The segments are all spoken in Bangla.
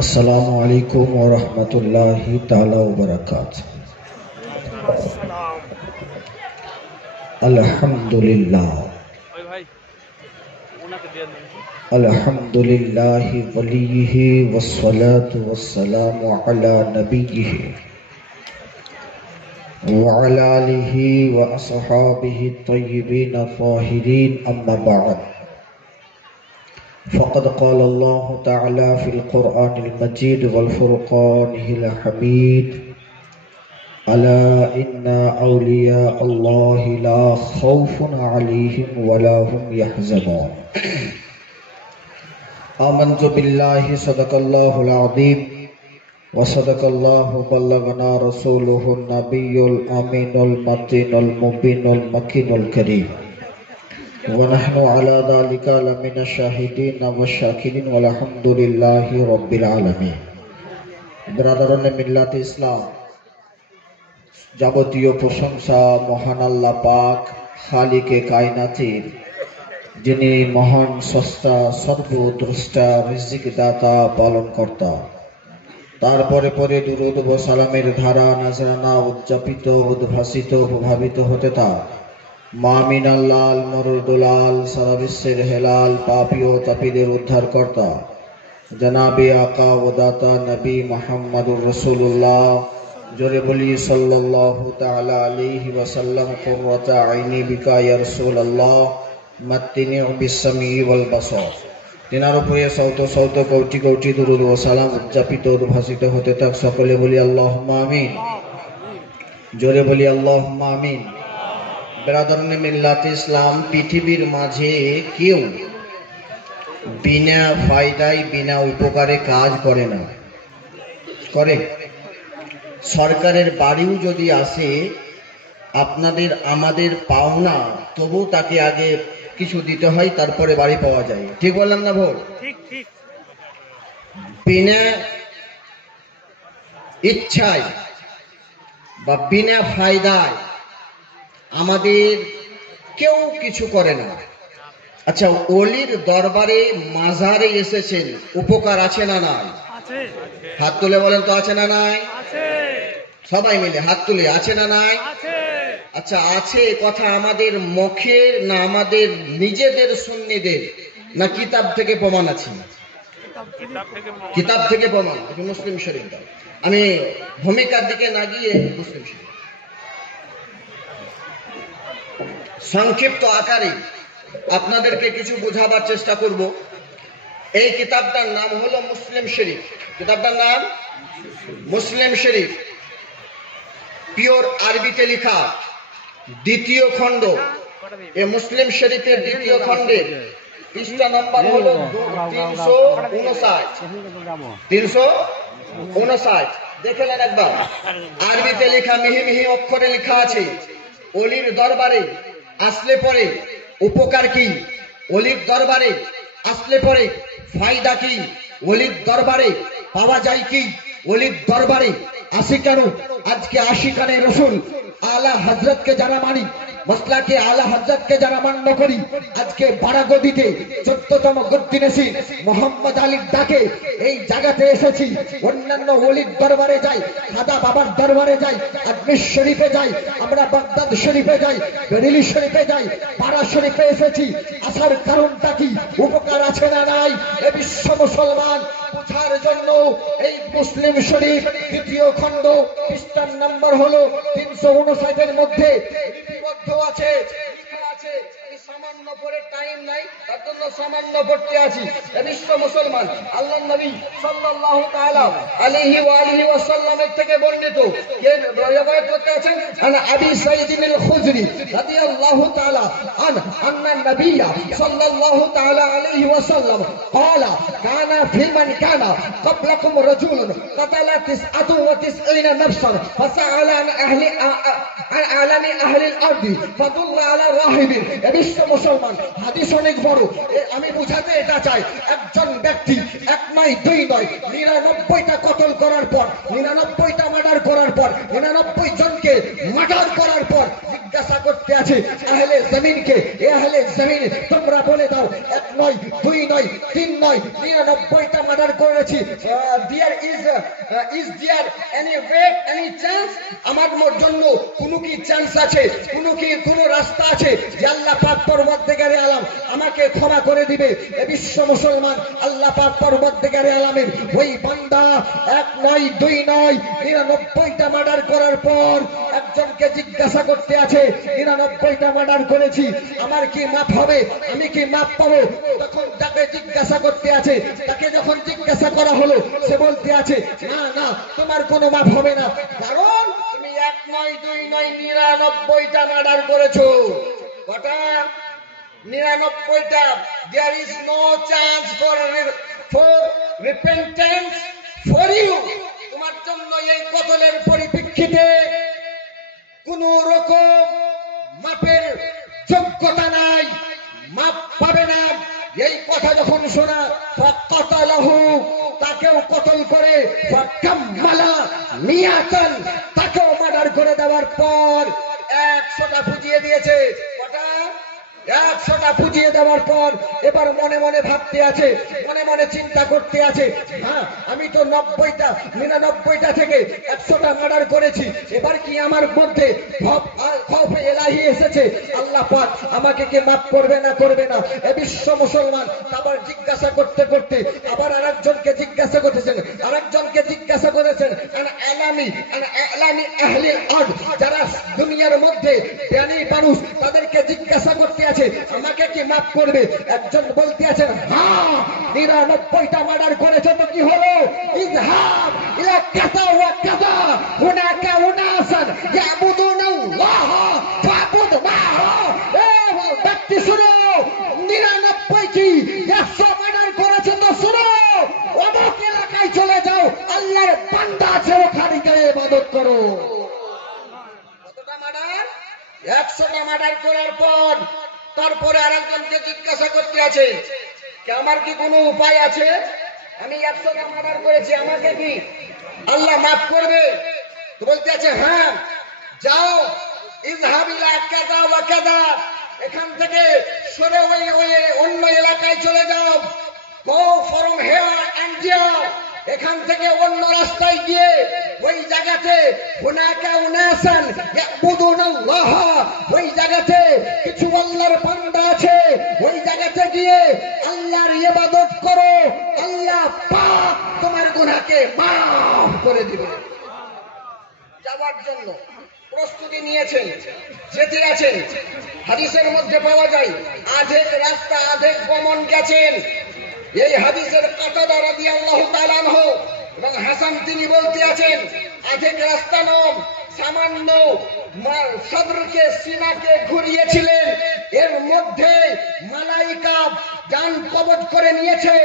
अस्सलामु अलैकुम व रहमतुल्लाहि ताला व बरकातुहू। अल्हम्दुलिल्लाह अल्हम्दुलिल्लाहि वलिय्यिहि वस्सलातु वस्सलामु अला नबिय्यिहि व अला आलिहि व अस्हाबिहि तय्यिबीन ताहिरीन अम्मा बअद। फ़क़द क़ाल अल्लाहु तआला फ़िल क़ुरआनिल मजीद वल फ़ुरक़ानिल हमीद अला इन्ना औलिया अल्लाहि ला खौफ़ुन अलैहिम वला हुम यहज़नून। आमन्तु बिल्लाहि सदक़ल्लाहुल अज़ीम व सदक़ल्लाहु बल्लगना रसूलुहुन नबियुल अमीनुल मतीनुल मुबीनुल मकीनुल करीम व नहनु अला ज़ालिका लमिनश शाहिदीन व शाकिरीन वल्हम्दुलिल्लाहि रब्बिल आलमीन। ब्रादरान मिल्लात इस्लाम, যাবতীয় প্রশংসা মহান আল্লাহ পাক খালিকে কায়নাতের, যিনি মহান স্রষ্টা, সর্বদ্রষ্টা, রিজিক দাতা, পালন কর্তা। তারপরে পরে দুরূদ ও সালামের ধারা নাজরানা উদযাপিত, উদ্ভাসিত, প্রভাবিত হতে থাক মামিন আল্লাহ মরুদুলাল, সারা বিশ্বের হেলাল পাপী ও তাপীদের উদ্ধার কর্তা জনাবে আকা ও দাতা নবী মুহাম্মদুর রাসূলুল্লাহ, जोरे बोली सल्लल्लाहु ताला अलैहि वसल्लम, कुर्रता आइनी बिका या रसूलल्लाह, मत्तिनी बिस्समी वल बसर। तिनार उपरे सौत सौत कोटि कोटि दुरूद व सालाम उद्जापित उद्भासित होते तक सकले बोली अल्लाहुम्मा आमीन। जोरे बोली अल्लाहुम्मा आमीन। ब्रादरने मिल्लात इस्लाम, पृथिवीर माझे केउ बिना फायदाय बिना उपकारे काज करे ना। करे সরকারের বাড়িও যদি আসে আপনাদের আমাদের পাওনা, তবু তাকে আগে কিছু দিতে হয়, তারপরে বাড়ি পাওয়া যায়। ঠিক বললাম না ভোর? ঠিক ঠিক। বিনা ইচ্ছায় বা বিনা ফায়দায় আমাদের কেউ কিছু করে না। আচ্ছা, ওলির দরবারে মাজারে এসেছেন, উপকার আছে না নাই? হাত তুলে বলেন তো, আছে না নাই? সবাই মিলে হাত তুলে, আছে না নাই? আচ্ছা, আছে কথা আমাদের মুখের না আমাদের নিজেদের সুন্নিদের, না কিতাব থেকে প্রমাণ আছে? কিতাব থেকে প্রমাণ। মুসলিম শরীফ, আমি ভূমিকার দিকে না গিয়ে মুসলিম শরীফ সংক্ষিপ্ত আকারে আপনাদেরকে কিছু বোঝাবার চেষ্টা করব। এই কিতাবটার নাম হলো মুসলিম শরীফ। কিতাবটার নাম মুসলিম শরীফ, পিওর আরবিতে লেখা, দ্বিতীয় খণ্ড। এই মুসলিম শরীফের দ্বিতীয় খণ্ডের পৃষ্ঠা নম্বর হলো 359। দেখে নেন একবার, আরবিতে লেখা, মিহি মিহি অক্ষরে লেখা আছে, অলির দরবারে আসলে পরে উপকার কি, অলির দরবারে আসলে পরে ফায়দা কি, অলির দরবারে পাওয়া যায় কি, অলির দরবারে আসি কেন। আজকে আশিকানে রসুল আলা হযরতকে যারা মানি, মসলাকে আলা হযরতকে যারা মান্য করি, আজকে বারাগদিতে 14তম গদ্দিনেসি মোহাম্মদ আলীর ডাকে এই জায়গাতে এসেছি। অন্যান্য ওলির দরবারে যাই, খাদা বাবার দরবারে যাই, আজমির শরীফে যাই, আমরা বাগদাদ শরীফে যাই, বেরেলি শরীফে যাই, পারা শরীফে এসেছি। আসার কারণটা কি, উপকার আছে না নাই, এ বিশ্ব মুসলমান বুঝার জন্য এই মুসলিম শরীফ দ্বিতীয় খণ্ড পৃষ্ঠার নম্বর হলো 359 এর মধ্যে লিপিবদ্ধ আছে, লেখা আছে। সামান্য পরে টাইম নাই, তার জন্য সামান্য পড়তে আছি। বিশ্ব মুসলমান আল্লাহর নবী সাল্লাল্লাহু তাআলা আলাইহি ওয়া আলিহি ওয়াসাল্লামের থেকে বর্ণিত কে রিওয়ায়াত করতে আছেন, আন আবি সাঈদ আল খুদরি রাদিয়াল্লাহু তাআলা আন্না নবিয়্যা সাল্লাল্লাহু তাআলা আলাইহি ওয়াসাল্লাম قال كان في من كان قبلكم رجل قتل 99 نفسا فسأل عن عالم اهل الارض فدل على راهب। বিশ্ব মুসলমান হাদিস অনেক বড়, আমি বুঝাতে এটা চাই, একজন ব্যক্তি এক নয় দুই নয় 99টা কতল করার পর, 99টা মার্ডার করার পর, 99 জনকে মার্ডার করার পর জিজ্ঞাসা করতে আছে আহলে জমিনকে, এ আহলে জমিন তোমরা বলে দাও, 1 নয় 2 নয় 3 নয় 99টা মার্ডার করেছি, there is there any way any chance, আমার জন্য কোনো কি চান্স আছে, কোনো রাস্তা আছে যে আল্লাহ পাক পরবর্তীকারে আলাম আমাকে ক্ষমা করে দিবে? এ বিশ্ব মুসলমান, আল্লাহ পাক পরবর্তীকারে আলামের ওই বান্দা 1 নয় 2 নয় 99টা মার্ডার করার পর একজনকে জিজ্ঞাসা করতে আছে 99টা মার্ডার করেছি, আমার কি মাফ হবে, আমি কি মাফ পাবো? তখন তাকে জিজ্ঞাসা করতে আছে, তাকে যখন জিজ্ঞাসা করা হলো সে বলতে আছে না না, তোমার কোনো মাফ হবে না, কারণ তুমি 1 নয় 2 নয় 99টা মার্ডার করেছো। কটা? 99টা। There is no chance for repentance for you. তোমার জন্য এই কতলের পরিপ্রেক্ষিতে কোন রকম মাপের যোগ্যতা নাই, মাপ পাবে না। এই কথা যখন শোনা, ফাকাতালাহু, তাকেও কতল করে, ফাকাম্মালা মিয়াতান, তাকেও মার্ডার করে দেওয়ার পর 100টা ফুজিয়ে দিয়েছে। কটা? 100টা ফুজিয়ে দেওয়ার পর এবার মনে মনে ভাবতে আছে, মনে মনে চিন্তা করতে আছে, হ্যাঁ আমি তো 99টা থেকে 100টা মার্ডার করেছি, এবার কি আমার মধ্যে খৌফে ইলাহি এসেছে, আল্লাহ পাক আমাকে কি মাফ করবে না করবে না? এ বিশ্ব মুসলমান আবার জিজ্ঞাসা করতে করতে আবার আরেকজনকে জিজ্ঞাসা করেছেন, আলামি আহলিল আরদ, যারা দুনিয়ার মধ্যে জ্ঞানী মানুষ, তাদেরকে জিজ্ঞাসা করতে আছে আমাকে কি মাফ করবে? একজন বলতে আছেন হ্যাঁ 99টা মার্ডার করেছে তো কি হলো, ইযহাব ইলা কাযা ওয়া কাযা হুনাকা উনাসান ইয়াবুদুনাল্লাহ ফাবুদ মাহা। এ ব্যক্তি শুনো, 99 কি 100 মার্ডার করেছে তো শুনো, অমুক এলাকায় চলে যাও, আল্লাহর বান্দা আছে ওখানে গিয়ে ইবাদত করো। কতটা মার্ডার? 100টা মার্ডার করার পর তারপরে আরেকজনকে জিজ্ঞাসা করতে আছে আমার কি কোনো উপায় আছে, আমি 100টা মার্ডার করেছি, আমাকে কি আল্লাহ মাফ করবে? তো বলতে আছে হ্যাঁ যাও, ইযহাব ইলা কাযা ওয়া কাযা, এখান থেকে সরে ওই অন্য এলাকায় চলে যাও, গো ফ্রম হিয়ার এন্ড দেয়ার, এখান থেকে অন্য রাস্তায় গিয়ে ওই জায়গাতে হুনাকা উনাসান ইয়াবুদুনাল্লাহ, ওই জায়গাতে কিছু আল্লাহর বান্দা আছে, ওই জায়গাতে গিয়ে আল্লাহর ইবাদত করো, আল্লাহ পাক তোমার গুনাহকে মাফ করে দিবে। যাওয়ার জন্য প্রস্তুতি নিয়েছেন, যেতে আছেন। হাদিসের মধ্যে পাওয়া যায় আধেক রাস্তা আধেক গমন গেছেন। এই হাদিসের কাতাদা রাদিয়াল্লাহু তাআলা আনহু এবং হাসান তিনি বলতে আছেন আধেক রাস্তা নয়, সামান্য সদরকে সিনাকে ঘুরিয়েছিলেন, এর মধ্যে মালাইকা জান কবজ করে নিয়েছে,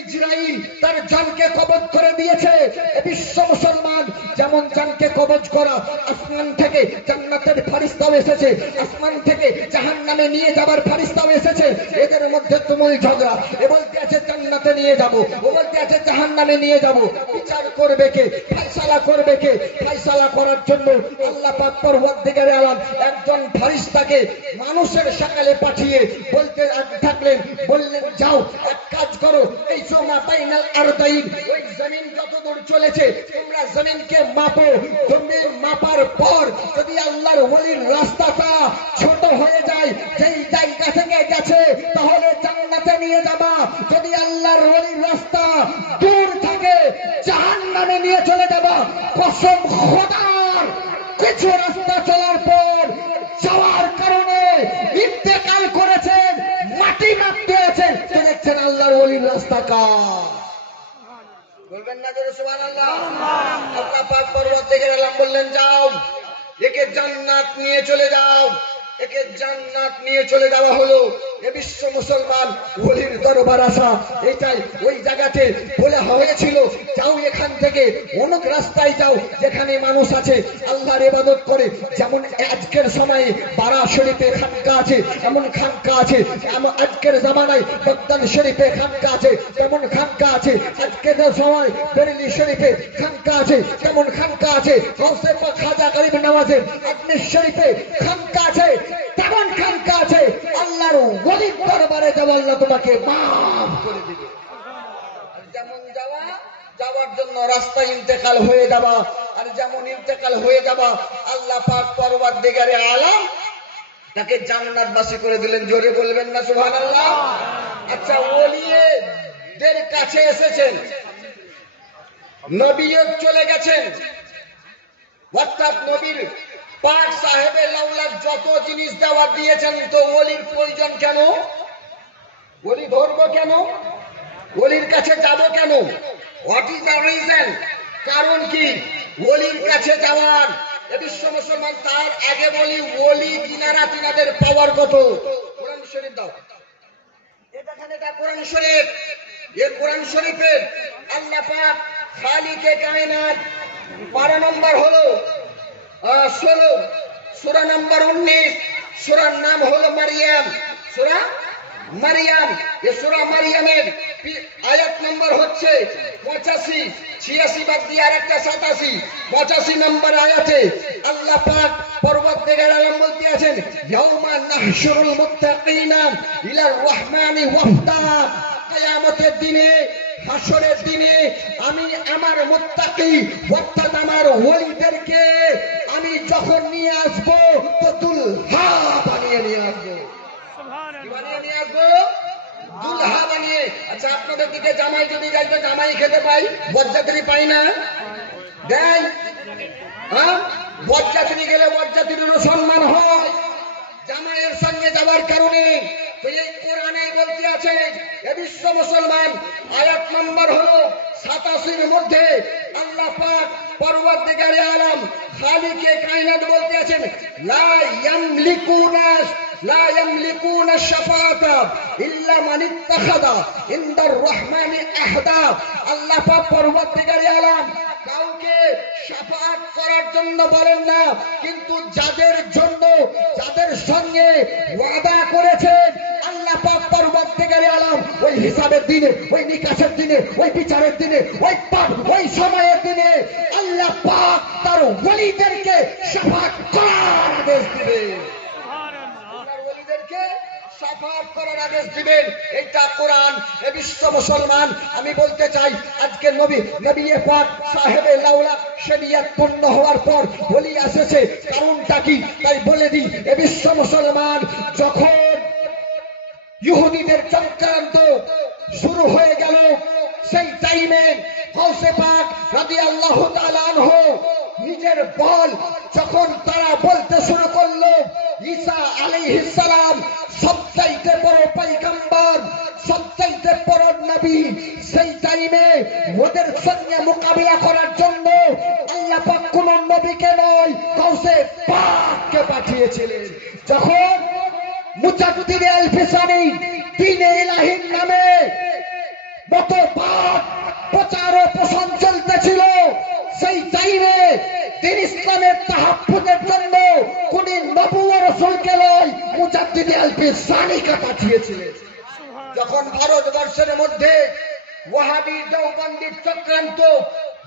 ইসরাইল তার জানকে কবজ করে দিয়েছে। এ বিশ্ব মুসলমান, যেমন জানকে কবজ করা, আসমান থেকে জান্নাতের ফেরেশতাও এসেছে, আসমান থেকে জাহান্নামে নিয়ে যাবার ফেরেশতাও এসেছে, এদের মধ্যে তুমুল ঝগড়া। এ বলতে আছে জান্নাতে নিয়ে যাব, ও বলতে আছে জাহান্নামে নিয়ে যাব। বিচার করবে কে, ফয়সালা করবে কে? ফয়সালা করার জন্য আল্লাহ পাক পরওয়ারদিগারে আলাম একজন ফেরেশতাকে মানুষের শাকালে পাঠিয়ে বলতে থাকলেন, বললেন যাও এক কাজ করো, এই সোমা বাইনাল আরদাইন, ওই জমিন যতদূর চলেছে তোমরা জমিনকে মাপো, জমিন মাপার পর যদি আল্লাহর ওলির রাস্তাটা ছোট হয়ে যায়, যেই জায়গা থেকে গেছে তাহলে জান্নাতে নিয়ে যাবা, যদি আল্লাহর ওলির রাস্তা দূর থাকে জাহান্নামে নিয়ে চলে যাবা। কসম খোদার, কিছু রাস্তা চলার পর যাওয়ার কারণে ইন্তেকাল করেছেন, মাটি মাপতে আছেন, তো দেখছেন আল্লাহর ওলির রাস্তা কার? বলবেন না জোরে সুবহানাল্লাহ। আল্লাহ পাক পরওয়ারদিগার আলম বললেন যাও একে জান্নাত নিয়ে চলে যাও, একে জান্নাত নিয়ে চলে যাওয়া হলো। এ বিশ্ব মুসলমান ওলির দরবার আসা, এটাই ওই জায়গাতে বলা হয়েছিল যাও এখান থেকে অনেক রাস্তায় যাও যেখানে মানুষ আছে আল্লাহর ইবাদত করে। যেমন আজকের সময়ে বারা শরীফে খানকা আছে, এমন খানকা আছে। আজকের জামানায় বাগদাদ শরীফে খানকা আছে, তেমন খানকা আছে। আজকের সময় বেরেলি শরীফে খানকা আছে, তেমন খানকা আছে। গৌসে পাক খাজা গরিব নওয়াজের আজমির শরীফে খানকা আছে, তেমন খানকা আছে। আল্লাহর ওলির দরবারে যাওয়া আল্লাহ তোমাকে মাফ করে দিবে। যেমন যাওয়ার জন্য রাস্তায় ইন্তেকাল হয়ে যাবা, আর যেমন ইন্তেকাল হয়ে যাবা আল্লাহ পাক পরওয়ারদিগারে আলম তাকে জান্নাতবাসী করে দিলেন। জোরে বলবেন না সুবহানাল্লাহ। আচ্ছা, ওলিদের কাছে এসেছেন, নবীও চলে গেছেন, অর্থাৎ নবীর পাক সাহেবে লাউলাক যত জিনিস দেওয়া দিয়েছেন, তো ওলির প্রয়োজন কেন? ওলি ধরবো কেন? ওলির কাছে যাব কেন? What is the reason? কারণ কি ওলির কাছে যাওয়ার? এ বিশ্ব মুসলমান, তার আগে বলি ওলি কিনারা তিনাদের পাওয়ার কত। কোরআন শরীফ দাও, এটা কোরআন শরীফ। এই কোরআন শরীফে আল্লাহ পাক খালিকে কায়নাত পারা নম্বর হলো 16, সূরা নম্বর 19, সূরার নাম হলো মারিয়াম। সূরা মারিয়াম, এই সূরা মারিয়ামের আয়াত নম্বর হচ্ছে 85, 86 বাদ দিয়ে আরেকটা 87, 85 নম্বর আয়াতে আল্লাহ পাক পরওয়ারদিগার আলম বলতে আছেন, ইয়াউমা নাহশুরুল মুত্তাকিনা ইলার রহমানি ওয়াফদা। কিয়ামতের দিনে, হাসরের দিনে আমি আমার মুত্তাকি অর্থাৎ আমার ওলিদেরকে আমি যখন নিয়ে আসবো তো দুলহা বানিয়ে নিয়ে আসবো। বানিয়ে নিয়ে আসবো দুলহা বানিয়ে। আচ্ছা, আপনাদের দিকে জামাই যদি যাই তো জামাই খেতে পাই, বরযাত্রী পাই না? দেন, হ্যাঁ, বরযাত্রী গেলে বরযাত্রীরও সম্মান হয় জামাইয়ের সঙ্গে যাওয়ার কারণে। তো এই কোরআনে বলতে আছে, এ বিশ্ব মুসলমান, আয়াত নম্বর হলো 87 মধ্যে আল্লাহ পাক পরওয়ারদিগারে আলম খালিকে কায়নাত বলতে আছেন, লা ইয়ামলিকুনা শাফাআতা ইল্লা মান ইত্তাখাযা ইনদার রহমানি আহদা। আল্লাহ পাক পরওয়ারদিগারে আলম কাউকে শাফাআত করার জন্য বলেন না, কিন্তু যাদের জন্য, যাদের সঙ্গে ওয়াদা করেছেন আল্লাহ পাক পরওয়ারদিগারে আলম ওই হিসাবের দিনে, ওই নিকাশের দিনে, ওই বিচারের দিনে, ওই সময়ের দিনে আল্লাহ পাক তার ওলিদেরকে শাফাআত করার আদেশ দিবেন। শাফাআত করার আদেশ দিবেন। এটা কোরআন। এ বিশ্ব মুসলমান, আমি বলতে চাই আজকে নবী পাক সাহেবে লাউলা শরিয়ত পূর্ণ হওয়ার পর ওলি এসেছে, কারণটা কি তাই বলে দিই। এ বিশ্ব মুসলমান, যখন ইহুদিদের চক্রান্ত শুরু হয়ে গেল, সেই টাইমে গাউসে পাক রাদিয়াল্লাহু তাআলা আনহু নিজের বল যখন তারা বলতে শুরু করলো, ঈসা আলাইহিস সালাম সবচাইতে বড় পয়গম্বর, সবচাইতে বড় নবী, সেই টাইমে ওদের সঙ্গে মোকাবিলা করার জন্য আল্লাহ পাক কোন নবীকে নয়, গাউসে পাককে পাঠিয়েছিলেন। যখন মুজাদ্দিদ আল-ফিসানি দ্বীনে ইলাহির নামে মতবাদ প্রচার ও পোষণ চলতেছিল, সেই টাইমে দ্বীন ইসলামের তাহাফ্ফুজের জন্য কোন নবী ও রাসূলকে নয়, মুজাদ্দিদ আল-ফিসানিকে পাঠিয়েছিলেন। যখন ভারতবর্ষের মধ্যে ওয়াহাবি দেওবন্দি চক্রান্ত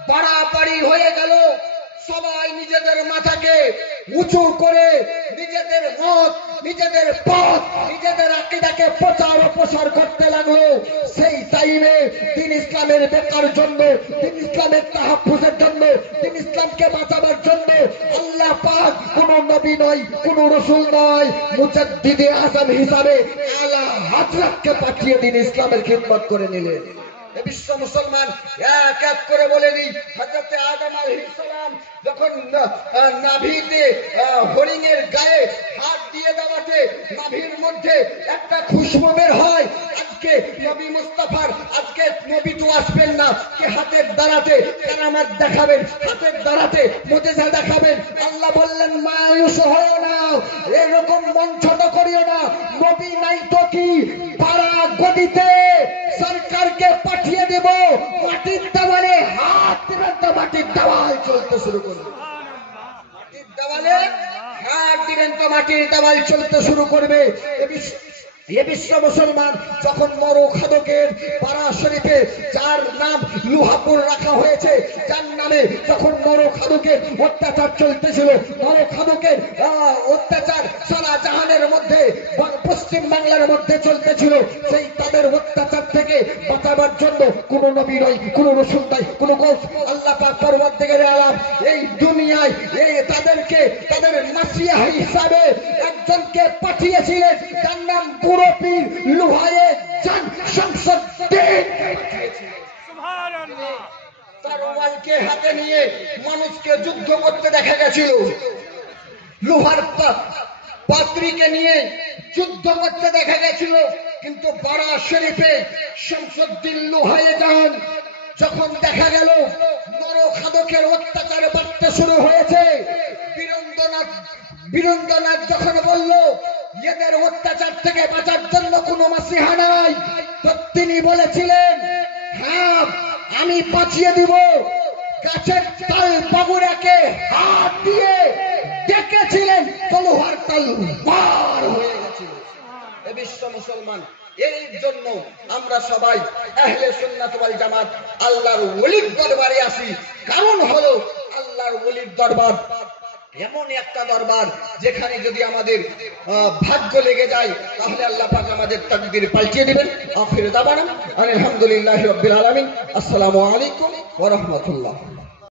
বাড়াবাড়ি হয়ে গেল, সবাই নিজেদের মাথাকে উঁচু করে নিজেদের মত, নিজেদের পথ, নিজেদের আকীদাকে প্রচার ও প্রসার করতে লাগলো, সেই টাইমে দ্বীন ইসলামের বেকার জন্য, দ্বীন ইসলামের তাহাফ্ফুজের জন্য, দ্বীন ইসলামকে বাঁচাবার জন্য আল্লাহ পাক কোন নবী নয়, কোন রাসূল নয়, মুজাদ্দিদে আযম হিসাবে আলা হযরতকে পাঠিয়ে দ্বীন ইসলামের খিদমত করে নিলেন। বিশ্ব মুসলমান, এক এক করে বলে দিই, হযরত আদম আলাইহিস সালাম যখন নাভিতে হরিণের গায়ে হাত দিয়ে দেওয়াতে নাভির মধ্যে একটা খুশবু বের হয়। আজকে নবী মুস্তাফার, আজকে নবী তো আসবেন না, কি হাতের দ্বারাতে কারামাত দেখাবেন, হাতের দ্বারাতে মুজিজা দেখাবেন। আল্লাহ বললেন মায়ুস হও না, এরকম মন ছোট করিও না। নবী নাই তো কি, পাড়া গদিতে সরকারকে পাঠিয়ে দেব, মাটির দেওয়ালে হাত দিবেন তো মাটির দেওয়াল চলতে শুরু করবে। মাটির দেওয়ালে হাত দিবেন তো মাটির দেওয়াল চলতে শুরু করবে। এ বিশ্ব মুসলমান যখন মরখাদকের পাড়া শরীফে যার নাম লুহাপুর রাখা হয়েছে, যার নামে যখন মরখাদকের অত্যাচার চলতেছিল, মরখাদকের অত্যাচার সারা জাহানের মধ্যে পশ্চিম বাংলার মধ্যে চলতেছিল, সেই তাদের অত্যাচার থেকে বাঁচাবার জন্য কোন নবী নয়, কোন রসুল নয়, কোন গৌস, আল্লাহ পাক পরওয়ারদিগার আলাম এই দুনিয়ায় তাদেরকে তাদের মাসিয়া হিসাবে একজনকে পাঠিয়েছিলেন, তার নাম বুড়ো পীর লুহায়ে জান শামসুদ্দীন। সুবহানাল্লাহ। তরোয়ালকে হাতে নিয়ে মানুষকে যুদ্ধ করতে দেখা গেছিল, লোহার পাত্রীকে নিয়ে যুদ্ধ করতে দেখা গেছিল। কিন্তু বারা শরীফে শামসুদ্দীন লুহায়ে জান যখন দেখা গেল নরখাদকের অত্যাচার বাড়তে শুরু হয়েছে, বীরেন্দ্রনাথ যখন বলল এদের অত্যাচার থেকে বাঁচার জন্য কোনো মাসিহা নাই, তো তিনি বলেছিলেন হ্যাঁ আমি বাঁচিয়ে দিব। গাছের তাল বাবুরাকে হাত দিয়ে ডেকেছিলেন, তলোয়ার তলবার হয়ে গেছিল। এ বিশ্ব মুসলমান, এই জন্য আমরা সবাই আহলে সুন্নাত ওয়াল জামাত আল্লাহর ওলির দরবারে আসি। কারণ হলো আল্লাহর ওলির দরবার এমন একটা দরবার যেখানে যদি আমাদের ভাগ্য লেগে যায় তাহলে আল্লাহ পাক আমাদের তাকদীর পাল্টিয়ে দিবেন। আখির দাওয়ানা আলহামদুলিল্লাহি রাব্বিল আলামিন। আসসালামু আলাইকুম ওয়া রাহমাতুল্লাহ।